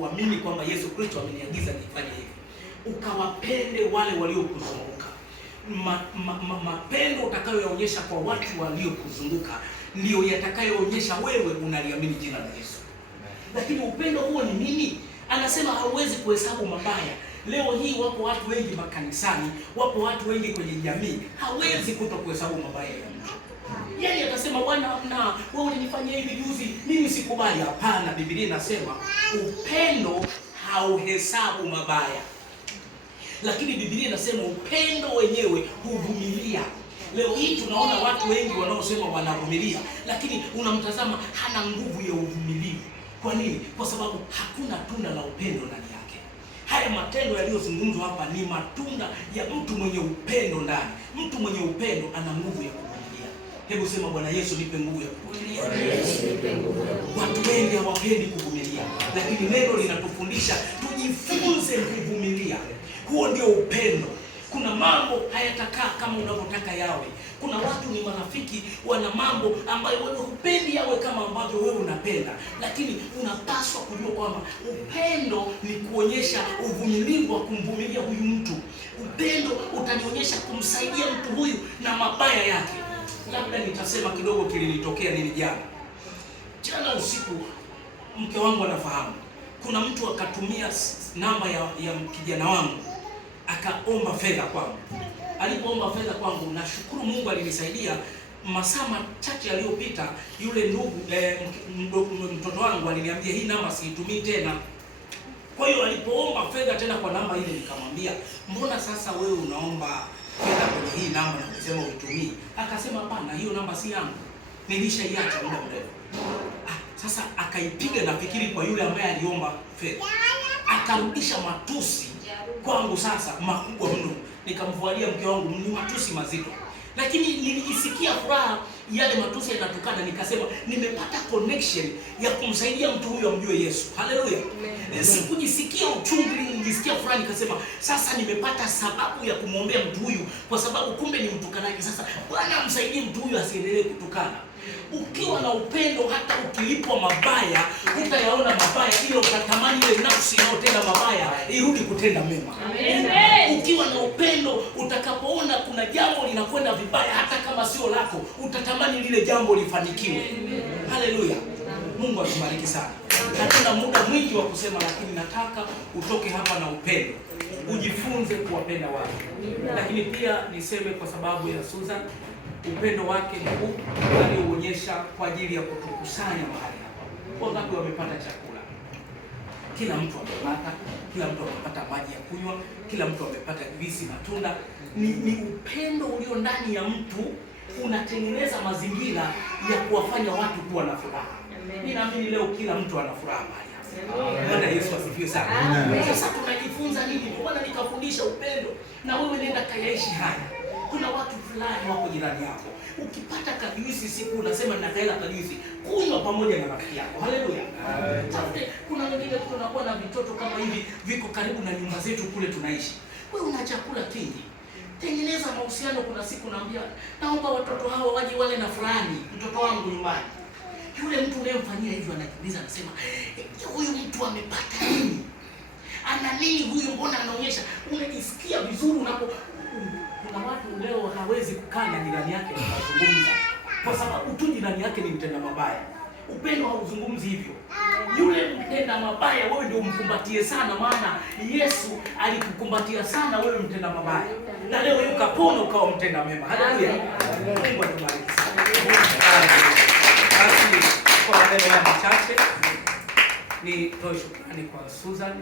kuamini kwamba Yesu Kristo ameniagiza nifanye hivi. Ukawapende wale waliokuzunguka. Mapendo utakayoyaonyesha kwa watu waliokuzunguka ndio yatakayoonyesha wewe unaliamini jina la Yesu. Lakini upendo huo ni nini? Anasema hauwezi kuhesabu mabaya. Leo hii wapo watu wengi makanisani, wapo watu wengi kwenye jamii, hawezi kuhesabu mabaya ya mtu. Yeye atasema bwana, na wewe ulinifanyia hivi juzi, mimi sikubali. Hapana, Biblia inasema upendo hauhesabu mabaya. Lakini Biblia inasema upendo wenyewe huvumilia. Leo hii tunaona watu wengi wanaosema wanavumilia, lakini unamtazama hana nguvu ya uvumilivu. Kwa nini? Kwa sababu hakuna tunda la upendo ndani yake. Haya matendo yaliyozungumzwa hapa ni matunda ya mtu mwenye upendo ndani. Mtu mwenye upendo ana nguvu ya kuvumilia. Hebu sema, Bwana Yesu nipe nguvu ya kuvumilia. Watu wengi hawapendi kuvumilia, lakini neno linatufundisha tujifunze kuvumilia. Huo ndio upendo. Kuna mambo hayatakaa kama unavyotaka yawe. Kuna watu ni marafiki, wana mambo ambayo wewe hupendi yawe kama ambavyo wewe unapenda, lakini unapaswa kujua kwamba upendo ni kuonyesha uvumilivu wa kumvumilia huyu mtu. Upendo utanionyesha kumsaidia mtu huyu na mabaya yake. Labda nitasema kidogo kilinitokea nini jana usiku. Mke wangu anafahamu, kuna mtu akatumia namba ya kijana wangu akaomba fedha kwangu. Alipoomba fedha kwangu, nashukuru Mungu alinisaidia. Masaa machache yaliyopita yule ndugu mtoto wangu aliniambia hii namba siitumii tena. Kwa hiyo alipoomba fedha tena kwa namba ile, nikamwambia mbona sasa wewe unaomba fedha kwenye hii namba na unasema uitumii? Akasema hapana, hiyo namba si yangu, nilishaiacha muda mrefu. Sasa akaipiga nafikiri kwa yule ambaye aliomba fedha, akarudisha matusi kwangu sasa makubwa mno. Nikamfualia mke wangu, ni matusi mazito, lakini nilijisikia furaha. Yale matusi yanatokana, nikasema nimepata connection ya kumsaidia mtu huyo amjue Yesu. Haleluya. Sikujisikia uchungu, nilijisikia furaha. Nikasema sasa nimepata sababu ya kumwombea mtu huyu, kwa sababu kumbe ni mtukanaji. Sasa Bwana amsaidie mtu huyu asiendelee kutukana. Ukiwa na upendo, hata ukilipwa mabaya utayaona mabaya, ili utatamani ile nafsi inayotenda mabaya irudi kutenda mema. Amen. Ukiwa na upendo, utakapoona kuna jambo linakwenda vibaya, hata kama sio lako, utatamani lile jambo lifanikiwe. Haleluya. Mungu atubariki sana. Hatuna muda mwingi wa kusema, lakini nataka utoke hapa na upendo, ujifunze kuwapenda watu. Lakini pia niseme kwa sababu ya Susan, upendo wake mkuu alionyesha kwa ajili ya kutukusanya mahali hapa. Wangapi wamepata chakula? Kila mtu amepata, kila mtu amepata maji ya kunywa, kila mtu amepata juisi, matunda. Ni upendo ulio ndani ya mtu unatengeneza mazingira ya kuwafanya watu kuwa na furaha. Ninaamini leo kila mtu ana furaha mahali hapa. Bwana Yesu asifiwe sana. Sasa tunajifunza nini? Bwana nikafundisha upendo, na wewe nenda kayaishi haya. Kuna watu fulani wako jirani yako, ukipata kajuisi siku unasema nakaela kajuisi, kunywa pamoja na rafiki yako. Haleluya. Kuna wengine tunakuwa na vitoto kama hivi viko karibu na nyumba zetu kule tunaishi. Wewe una chakula kingi, tengeneza mahusiano. Kuna siku naambia naomba watoto hao waje wale na fulani, mtoto wangu nyumbani. Yule mtu unayemfanyia hivyo anajiuliza, anasema huyu mtu amepata nini? Ana nini huyu? Mbona anaonyesha? Unajisikia vizuri unapo. Kuna watu leo hawezi kukaa na jirani yake na kuzungumza, kwa sababu tu jirani yake ni mtenda mabaya. Upendo hauzungumzi hivyo. Yule mtenda mabaya wewe ndio umkumbatie sana, maana Yesu alikukumbatia sana wewe mtenda mabaya, na leo ukapona ukawa mtenda mema. Haleluya. Mungu atubariki sana. Basi kwa maneno ya machache nitoe shukrani kwa Susan